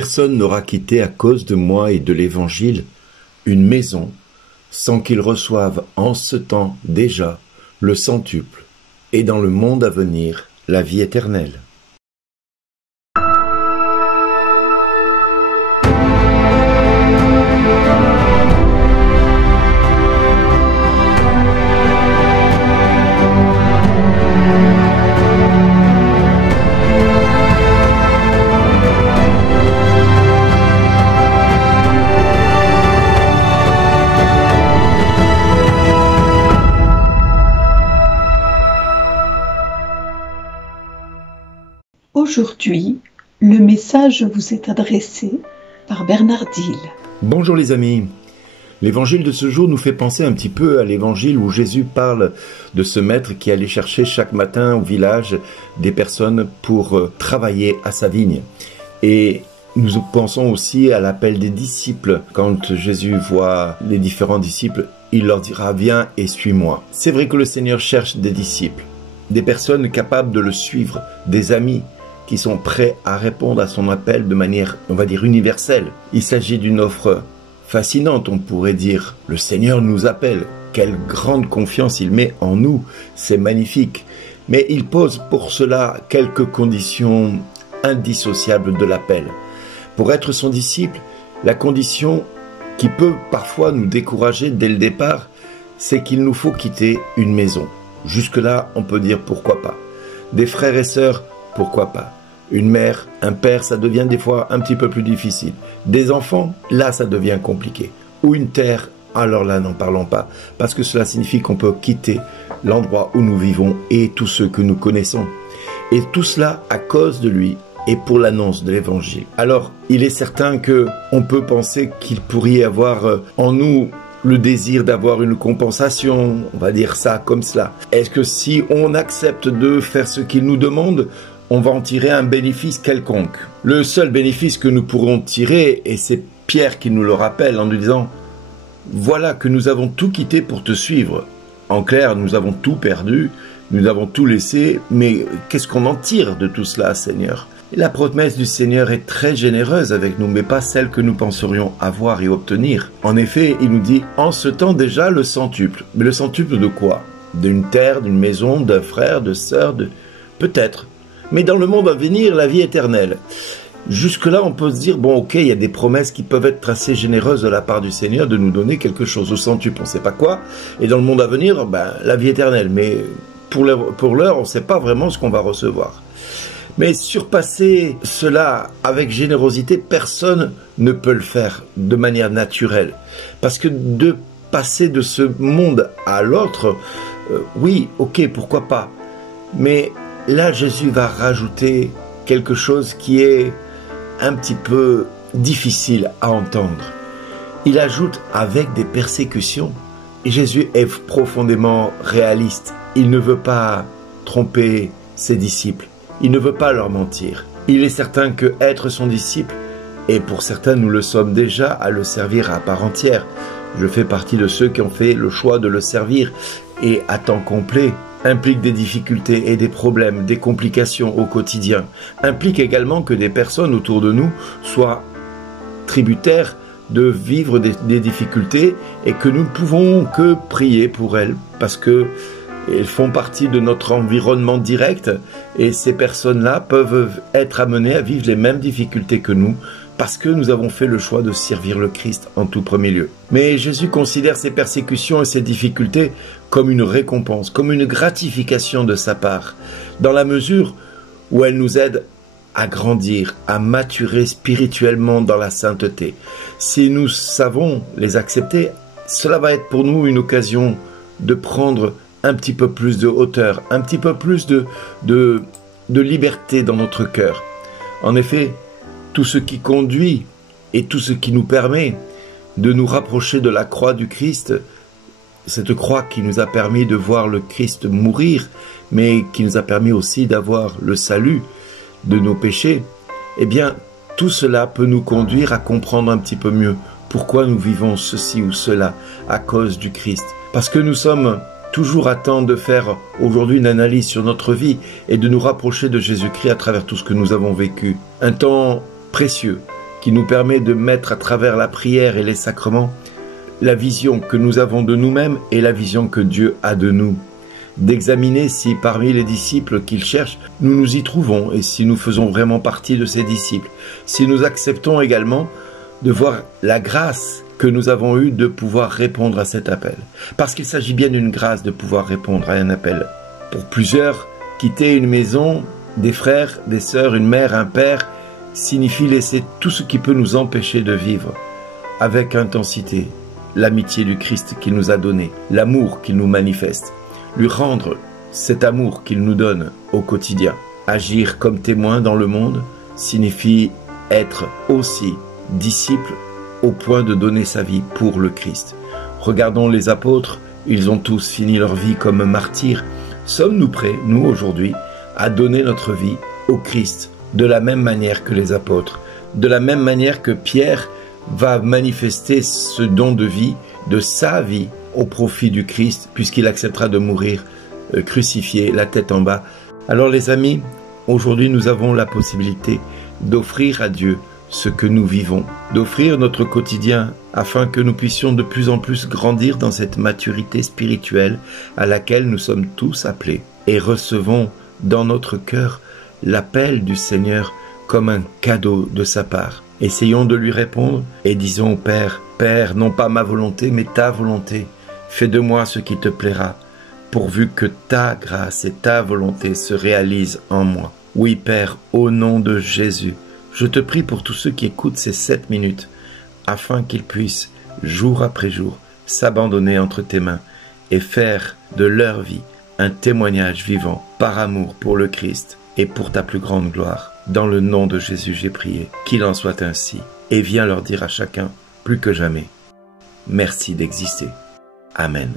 Personne n'aura quitté à cause de moi et de l'Évangile une maison sans qu'il reçoive en ce temps déjà le centuple et dans le monde à venir la vie éternelle. Aujourd'hui, le message vous est adressé par Bernard Dille. Bonjour les amis. L'évangile de ce jour nous fait penser un petit peu à l'évangile où Jésus parle de ce maître qui allait chercher chaque matin au village des personnes pour travailler à sa vigne. Et nous pensons aussi à l'appel des disciples. Quand Jésus voit les différents disciples, il leur dira « Viens et suis-moi ». C'est vrai que le Seigneur cherche des disciples, des personnes capables de le suivre, des amis, qui sont prêts à répondre à son appel de manière, on va dire, universelle. Il s'agit d'une offre fascinante, on pourrait dire. Le Seigneur nous appelle. Quelle grande confiance il met en nous. C'est magnifique. Mais il pose pour cela quelques conditions indissociables de l'appel. Pour être son disciple, la condition qui peut parfois nous décourager dès le départ, c'est qu'il nous faut quitter une maison. Jusque-là, on peut dire pourquoi pas. Des frères et sœurs, pourquoi pas. Une mère, un père, ça devient des fois un petit peu plus difficile. Des enfants, là, ça devient compliqué. Ou une terre, alors là, n'en parlons pas. Parce que cela signifie qu'on peut quitter l'endroit où nous vivons et tous ceux que nous connaissons. Et tout cela à cause de lui et pour l'annonce de l'Évangile. Alors, il est certain que on peut penser qu'il pourrait y avoir en nous le désir d'avoir une compensation, on va dire ça comme cela. Est-ce que si on accepte de faire ce qu'il nous demande, on va en tirer un bénéfice quelconque? Le seul bénéfice que nous pourrons tirer, et c'est Pierre qui nous le rappelle en nous disant « Voilà que nous avons tout quitté pour te suivre. En clair, nous avons tout perdu, nous avons tout laissé, mais qu'est-ce qu'on en tire de tout cela, Seigneur ?» Et la promesse du Seigneur est très généreuse avec nous, mais pas celle que nous penserions avoir et obtenir. En effet, il nous dit « En ce temps déjà, le centuple. » Mais le centuple de quoi? D'une terre, d'une maison, d'un frère, de sœur, peut-être. Mais dans le monde à venir, la vie éternelle. Jusque-là, on peut se dire, bon, ok, il y a des promesses qui peuvent être assez généreuses de la part du Seigneur de nous donner quelque chose au centuple, on ne sait pas quoi. Et dans le monde à venir, la vie éternelle. Mais pour l'heure, on ne sait pas vraiment ce qu'on va recevoir. Mais surpasser cela avec générosité, personne ne peut le faire de manière naturelle. Parce que de passer de ce monde à l'autre, oui, ok, pourquoi pas. Mais là, Jésus va rajouter quelque chose qui est un petit peu difficile à entendre. Il ajoute avec des persécutions. Et Jésus est profondément réaliste. Il ne veut pas tromper ses disciples. Il ne veut pas leur mentir. Il est certain que être son disciple, et pour certains nous le sommes déjà, à le servir à part entière. Je fais partie de ceux qui ont fait le choix de le servir et à temps complet, implique des difficultés et des problèmes, des complications au quotidien, implique également que des personnes autour de nous soient tributaires de vivre des difficultés et que nous ne pouvons que prier pour elles parce que elles font partie de notre environnement direct et ces personnes-là peuvent être amenées à vivre les mêmes difficultés que nous parce que nous avons fait le choix de servir le Christ en tout premier lieu. Mais Jésus considère ces persécutions et ces difficultés comme une récompense, comme une gratification de sa part, dans la mesure où elles nous aident à grandir, à maturer spirituellement dans la sainteté. Si nous savons les accepter, cela va être pour nous une occasion de prendre un petit peu plus de hauteur, un petit peu plus de liberté dans notre cœur. En effet, tout ce qui conduit et tout ce qui nous permet de nous rapprocher de la croix du Christ, cette croix qui nous a permis de voir le Christ mourir, mais qui nous a permis aussi d'avoir le salut de nos péchés, eh bien, tout cela peut nous conduire à comprendre un petit peu mieux pourquoi nous vivons ceci ou cela à cause du Christ. Parce que nous sommes toujours à temps de faire aujourd'hui une analyse sur notre vie et de nous rapprocher de Jésus-Christ à travers tout ce que nous avons vécu. Un temps précieux, qui nous permet de mettre à travers la prière et les sacrements la vision que nous avons de nous-mêmes et la vision que Dieu a de nous. D'examiner si parmi les disciples qu'il cherche, nous nous y trouvons et si nous faisons vraiment partie de ces disciples. Si nous acceptons également de voir la grâce que nous avons eue de pouvoir répondre à cet appel. Parce qu'il s'agit bien d'une grâce de pouvoir répondre à un appel. Pour plusieurs, quitter une maison, des frères, des sœurs, une mère, un père, signifie laisser tout ce qui peut nous empêcher de vivre avec intensité l'amitié du Christ qu'il nous a donné, l'amour qu'il nous manifeste, lui rendre cet amour qu'il nous donne au quotidien. Agir comme témoin dans le monde signifie être aussi disciple au point de donner sa vie pour le Christ. Regardons les apôtres, ils ont tous fini leur vie comme martyrs. Sommes-nous prêts, nous aujourd'hui, à donner notre vie au Christ de la même manière que les apôtres, de la même manière que Pierre va manifester ce don de vie, de sa vie, au profit du Christ, puisqu'il acceptera de mourir crucifié, la tête en bas. Alors les amis, aujourd'hui nous avons la possibilité d'offrir à Dieu ce que nous vivons, d'offrir notre quotidien afin que nous puissions de plus en plus grandir dans cette maturité spirituelle à laquelle nous sommes tous appelés et recevons dans notre cœur l'appel du Seigneur comme un cadeau de sa part. Essayons de lui répondre et disons au Père, Père, non pas ma volonté, mais ta volonté. Fais de moi ce qui te plaira, pourvu que ta grâce et ta volonté se réalisent en moi. Oui, Père, au nom de Jésus, je te prie pour tous ceux qui écoutent ces 7 minutes, afin qu'ils puissent, jour après jour, s'abandonner entre tes mains et faire de leur vie un témoignage vivant par amour pour le Christ et pour ta plus grande gloire. Dans le nom de Jésus, j'ai prié, qu'il en soit ainsi, et viens leur dire à chacun, plus que jamais, merci d'exister. Amen.